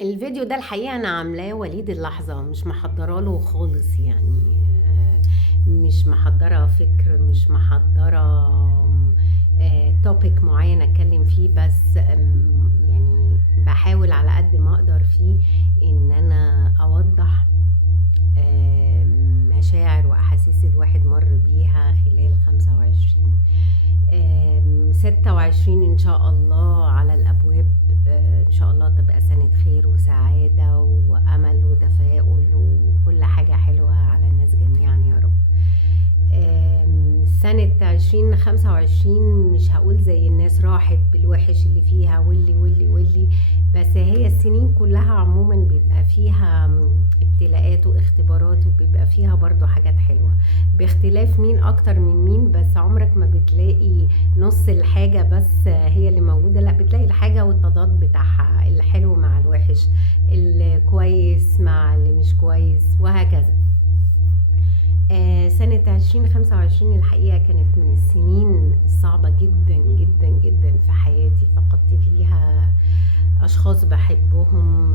الفيديو ده الحقيقة أنا عاملاه وليد اللحظة، مش محضّرة له خالص يعني. مش محضّرة فكر، مش محضّرة topic معيّن أتكلّم فيه، بس يعني باحاول على قد ما أقدر فيه إن أنا أوضّح مشاعر وأحاسيس الواحد مَر بيها خلال 25. 26 إن شاء الله على الأبواب. إن شاء الله تبقى سنة خير وسعادة وأمل وتفاؤل وكل حاجة حلوة على الناس جميعًا يا رب. سنة 2025 مش هاقول زي الناس راحت بالوِحِش اللي فيها واللي، بس هي السنين كلّها عمومًا بيبقى فيها ابتلاءات واختبارات، وبيبقى فيها برضه حاجات حلوة، باختلاف مين أكتر من مين. بس عمرك ما بتلاقي نُص الحاجة بس هي اللي موجودة، لأ بتلاقي الحاجة والتضاد بتاعها، الحلو مع الوِحِش، الكويس مع اللي مش كويس وهكذا. سنة 2025 الحقيقة كانت من السنين الصعبة جدًا، جدًا، جدًا في حياتي، فقدت فيها أشخاص باحبهم،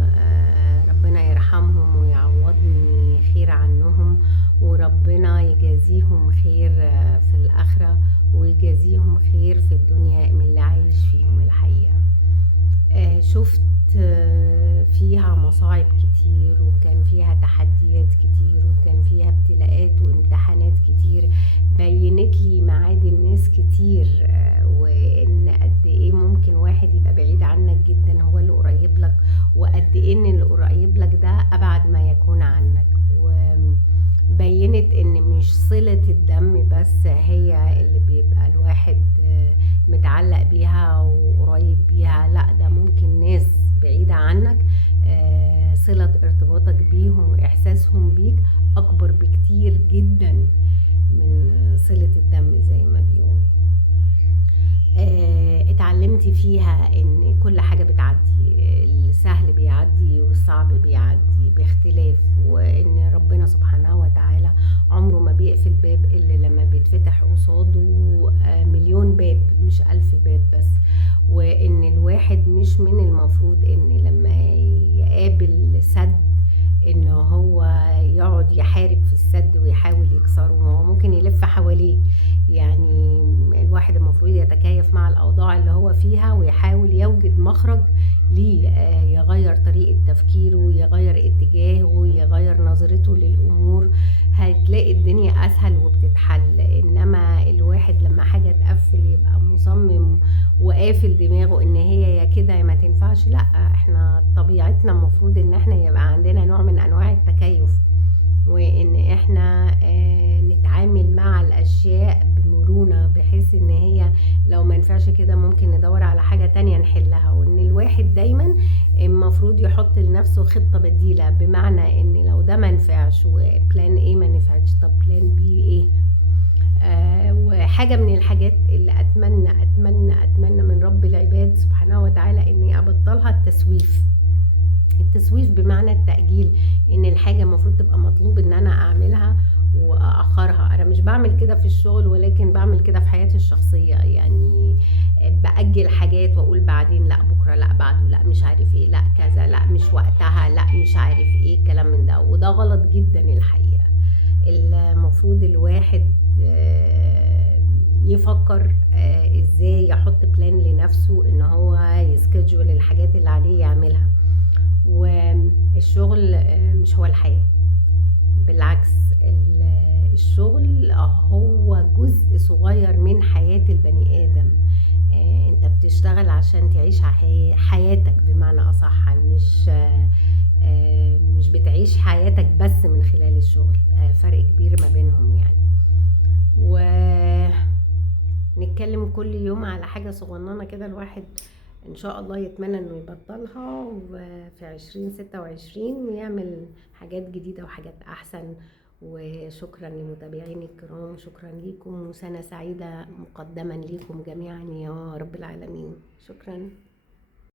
ربنا يرحمهم ويعوّضني خير عنّهم، وربنا يجازيهم خير في الآخرة، ويجازيهم خير في الدنيا من اللي عايش فيهم الحقيقة. شُفت فيها مصاعب كتير، وكان فيها تحديات كتير، وكان فيها ابتلاءات وامتحانات كتير، بيّنت لي معادن ناس كتير، وإن قد إيه ممكن واحد يبقى بعيد عنّك جدًا هو اللي قريّب لك، وقد إيه إن اللي قريّب لك ده أبعد ما يكون عنّك. بيّنت إن مش صِلة الدم بس هي اللي بيبقى الواحد متعلق بيها وقريب بيها، لأ ده ممكن ناس بعيدة عنك صلة ارتباطك بيهم وإحساسهم بيك أكبر بكتير جدًا من صلة الدم زي ما بيقولوا. اتعلمت فيها إن كل حاجة بتعدي، السهل بيعدي والصعب بيعدي باختلاف، وإن ربنا سبحانه وتعالى عمره ما بيقفل باب إلا لما بيتفتح قصاده مليون باب مش 1000 باب بس، وإن الواحد مش من المفروض إن لما يقابل سد إن هو يقعد يحارب في السد ويحاول يكسره، وهو ممكن يلف حواليه. يعني الواحد المفروض يتكيف مع الأوضاع اللي هو فيها ويحاول يوجد مخرج ليه، يغير طريقة تفكيره، يغير اتجاهه، يغير نظرته للأمور، هتلاقي الدنيا أسهل وبتتحل. إنما الواحد لما حاجة تقفل يبقى مصمم وقافل دماغه إن هي يا كده يا ما تنفعش. لأ احنا طبيعتنا المفروض إن احنا يبقى عندنا نوع من أنواع التكيف، وإن احنا نتعامل مع الأشياء بمرونة، بحيث إن هي لو ما نفعش كده ممكن ندور على حاجة تانية نحلها، وإن الواحد دايما المفروض يحط لنفسه خطة بديلة، بمعنى إن لو ده ما نفعش وبلان A ما نفعش، طب بلان B إيه؟ وحاجة من الحاجات اللي أتمنى من رب العباد سبحانه وتعالى إني أبطلها التسويف بمعنى التأجيل، إن الحاجة المفروض تبقى مطلوب إن أنا أعملها وأأخرها. أنا مش بعمل كده في الشغل، ولكن بعمل كده في حياتي الشخصية، يعني بأجل حاجات وأقول بعدين، لأ بكرة، لأ بعده، لأ مش عارف إيه، لأ كذا، لأ مش وقتها، لأ مش عارف إيه الكلام من ده، وده غلط جدا الحقيقة. المفروض الواحد يفكر ازاي يحط بلان لنفسه ان هو يسكجول الحاجات اللي عليه يعملها. والشغل مش هو الحياة، بالعكس الشغل هو جزء صغير من حياة البني آدم. انت بتشتغل عشان تعيش حياتك بمعنى أصح، مش بتعيش حياتك بس من خلال الشغل، فرق كبير ما بينهم يعني. ونتكلم كل يوم على حاجة صغننة كده الواحد ان شاء الله يتمنى انه يبطلها في 2026 ويعمل حاجات جديدة وحاجات احسن. وشكرا لمتابعيني الكرام، شكرا ليكم، وسنة سعيدة مقدما ليكم جميعا يا رب العالمين. شكرا.